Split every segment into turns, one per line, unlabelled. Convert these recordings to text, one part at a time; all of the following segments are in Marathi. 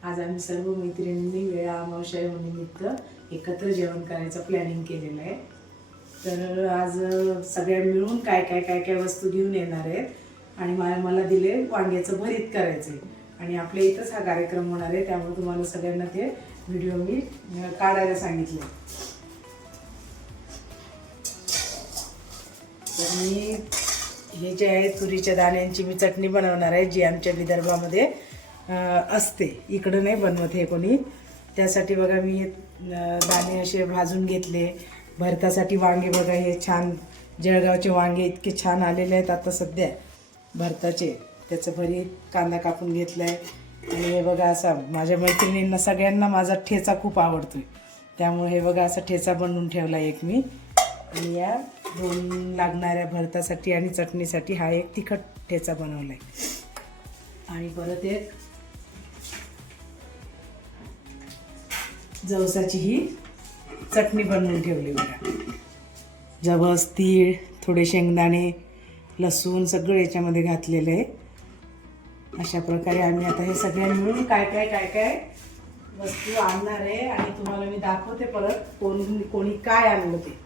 आज आम्ही सर्व मैत्रिणींनी वेळा अमावश्या निमित्त एकत्र जेवण करायचं प्लॅनिंग केलेलं आहे. तर आज सगळ्या मिळून काय काय काय काय वस्तू घेऊन येणार आहेत आणि मला मला दिले वांग्याचं भरीत करायचं आहे आणि आपल्या इथंच हा कार्यक्रम होणार आहे त्यामुळे तुम्हाला सगळ्यांना ते व्हिडिओ मी काढायला सांगितले तर मी हे जे आहे तुरीच्या दाण्यांची मी चटणी बनवणार आहे जी आमच्या विदर्भामध्ये असते. इकडं नाही बनवत हे कोणी. त्यासाठी बघा मी दाणे असे भाजून घेतले. भरतासाठी वांगे बघा हे छान जळगावचे वांगे इतके छान आलेले आहेत आता सध्या. भरताचे. त्याचं भरी कांदा कापून घेतला आहे आणि हे बघा असा माझ्या मैत्रिणींना सगळ्यांना माझा ठेचा खूप आवडतोय. त्यामुळे हे बघा असा ठेचा बनवून ठेवला एक मी. आणि या दोन लागणाऱ्या भरतासाठी आणि चटणीसाठी हा एक तिखट ठेचा बनवला आहे आणि परत एक जवसाची ही चटणी बनवून ठेवली बघा. जवस तीळ थोडे शेंगदाणे लसूण सगळं याच्यामध्ये घातलेलं आहे. अशा प्रकारे आम्ही आता हे सगळ्या मिळून काय काय काय काय वस्तू आणणार आहे आणि तुम्हाला मी दाखवते परत कोण कोणी काय आणलं ते.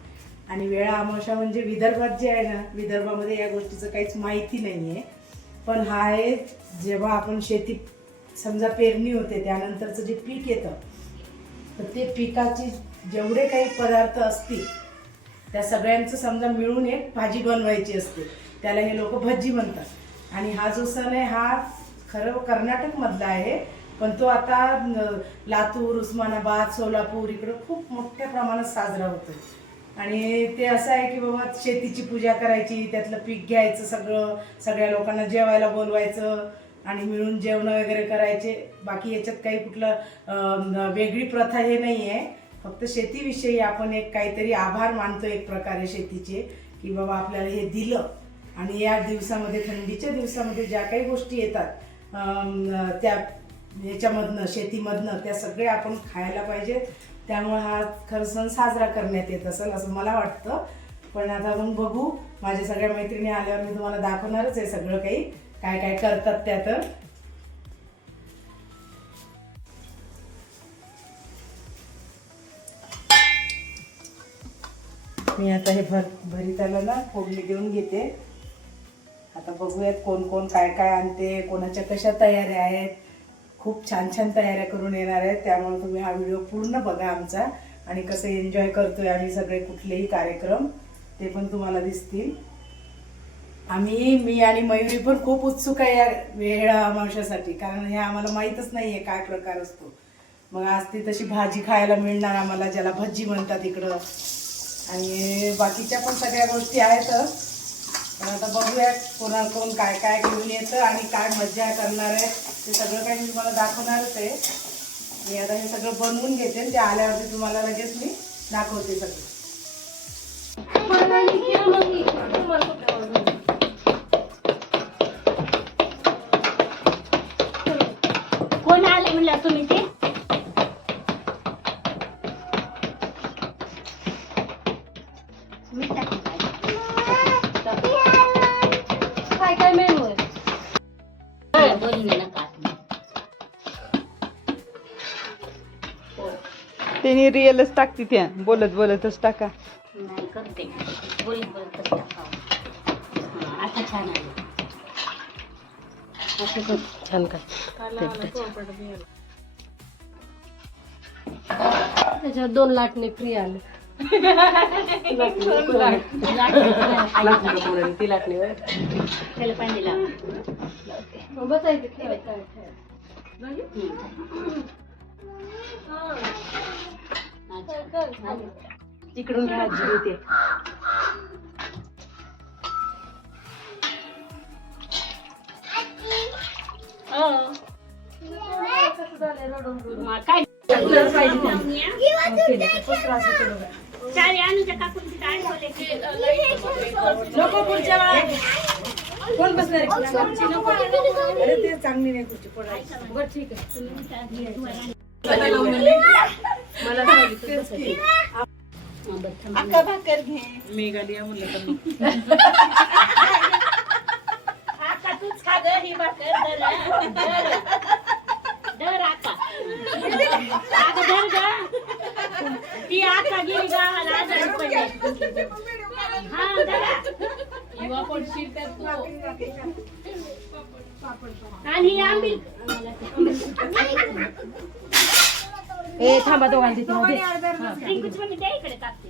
आणि वेळा अमावस्या म्हणजे विदर्भात जे आहे ना विदर्भामध्ये या गोष्टीचं काहीच माहिती नाही आहे पण हा आहे जेव्हा आपण शेती समजा पेरणी होते त्यानंतरचं जे पीक येतं तर ते पिकाची जेवढे काही पदार्थ असतील त्या सगळ्यांचं समजा मिळून एक भाजी बनवायची असते. त्याला हे लोक भज्जी म्हणतात. आणि हा जो सण आहे हा खरं कर्नाटकमधला आहे पण तो आता लातूर उस्मानाबाद सोलापूर इकडं खूप मोठ्या प्रमाणात साजरा होतो आणि ते असं आहे की बाबा शेतीची पूजा करायची त्यातलं पीक घ्यायचं सगळं सगळ्या लोकांना जेवायला बोलवायचं आणि मिळून जेवणं वगैरे करायचे. बाकी याच्यात काही कुठलं वेगळी प्रथा हे नाही आहे फक्त शेतीविषयी आपण एक काहीतरी आभार मानतो एक प्रकारे शेतीचे की बाबा आपल्याला हे दिलं. आणि या दिवसामध्ये थंडीच्या दिवसामध्ये ज्या काही गोष्टी येतात त्या याच्यामधनं शेतीमधनं त्या सगळे आपण खायला पाहिजेत. त्यामुळे हा खरं सण साजरा करण्यात येत असेल असं मला वाटतं. पण आता मग बघू. माझ्या सगळ्या मैत्रिणी आल्यावर मी तुम्हाला दाखवणारच आहे सगळं काही. काय काय करतात त्या तर मी आता हे भर भरिताला ना फोडणी देऊन घेते. आता बघूयात कोण कोण काय काय आणते कोणाच्या कशा तयाऱ्या आहेत. खूप छान छान तयाऱ्या करून येणार आहेत. त्यामुळे तुम्ही हा व्हिडिओ पूर्ण बघा आमचा आणि कसं एन्जॉय करतोय आम्ही सगळे कुठलेही कार्यक्रम ते पण तुम्हाला दिसतील. आम्ही मी आणि मयुरी पण खूप उत्सुक आहे या वेळा अमावश्यासाठी कारण हे आम्हाला माहीतच नाही आहे काय प्रकार असतो. मग आज ती तशी भाजी खायला मिळणार आम्हाला ज्याला भज्जी म्हणतात इकडं. आणि बाकीच्या पण सगळ्या गोष्टी आहेतच पण आता बघूया कोणा कोण काय काय घेऊन येतं आणि काय मज्जा करणार आहे. ते सगळं काही मी तुम्हाला दाखवणारच आहे. मी आता हे सगळं बनवून घेते. आणि ते आल्यावरती तुम्हाला लगेच मी दाखवते सगळं.
तुम्ही ते.
काय काय मेनू आहे
काय
त्यांनी रिअलच टाकते त्या. बोलत बोलतच टाका.
नाही करते. बोली बोलत आता छान आहे.
छान का?
त्याच्यावर दोन लाटणे फ्री आले.
ती लाटणी
त्याला पाणी लाव.
मग बसायचं ठेवायचं
अच्छा.
इकडून घ्या आजी देते
हो. मग काय? चारी अनुच्या काकून तिथं आणले की
नको पुढच्या वेळा कोण बसणार आहे? खुर्ची नको. अरे ते चांगली नाही पडायची
बरं ठीक आहे.
अक्का भाकर घे.
मेघालिया म्हणलं तर मी.
आता तूच खा ग ही भाकर दर दर दर आता अगं धर गं. आता गेली गावाला आजारी पडली हा. आणि ही आंबील
ए थांबा दोघांची
रिंकूची मम्मी त्या इकडे टाकते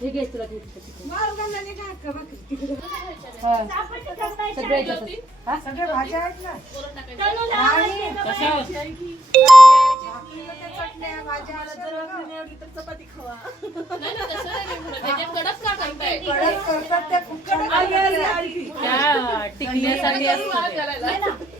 हे घे तुला ते.
सगळे
सगळ्या भाज्या आहेत ना कडक करतात त्या फुकट
टिकण्यासाठी असतं ते.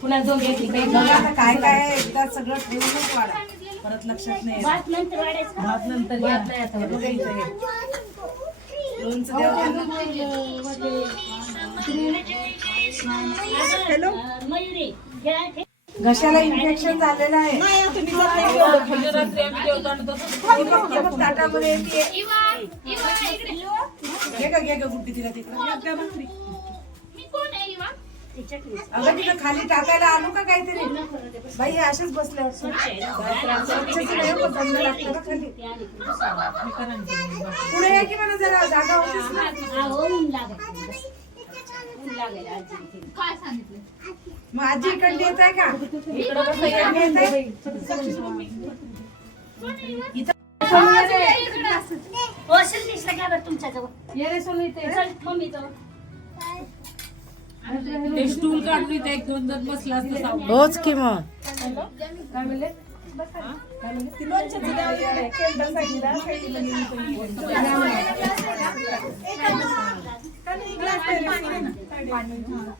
पुन्हा
बघा आता काय काय एकदा सगळं ठेवूनच वाढा परत लक्षात नाही येत.
भात नंतर वाढायचं
भात नंतर घ्या. हे बघा इथं हे. लोणचं द्यावं त्यांना.
हॅलो मयुरी
घशाला इन्फेक्शन झालेलं आहे. हे हे ताटामध्ये येते. घे ग घे गुड्डी तिला तिकडं.
चटणी
अगं तिथं खाली टाकायला आणू का काहीतरी? बाई हे हो, ना खाली? पुढे या की मला जरा? जागा होतीच ना मग आजी इकडे येत आहे का?
इकडं कसं आहे?
येत आहे?
हो शिल्पीशला घ्या बरं तुमच्याजवळ.
ये रे सोनू इथे.
चल मम्मी जवळ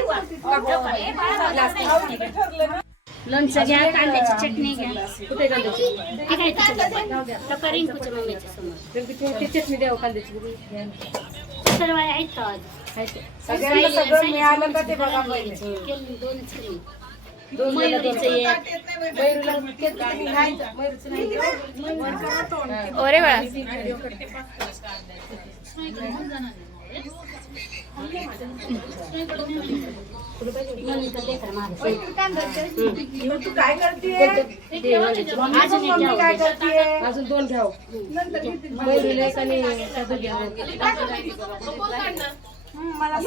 होच की मग
काय म्हणले
लोणचं घ्या कांद्याची चटणी घ्या
कुठे कांद्याची
रिंकूच्या मम्मीच्या समोर.
चटणी द्यावं कांद्याची
सर्व आहेत का.
दोन
ओरे बाळा.
तू काय करते. काय करते?
अजून दोन घ्याव. मयुरीला
मला.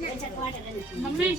त्याच्यात वाटायला नाही.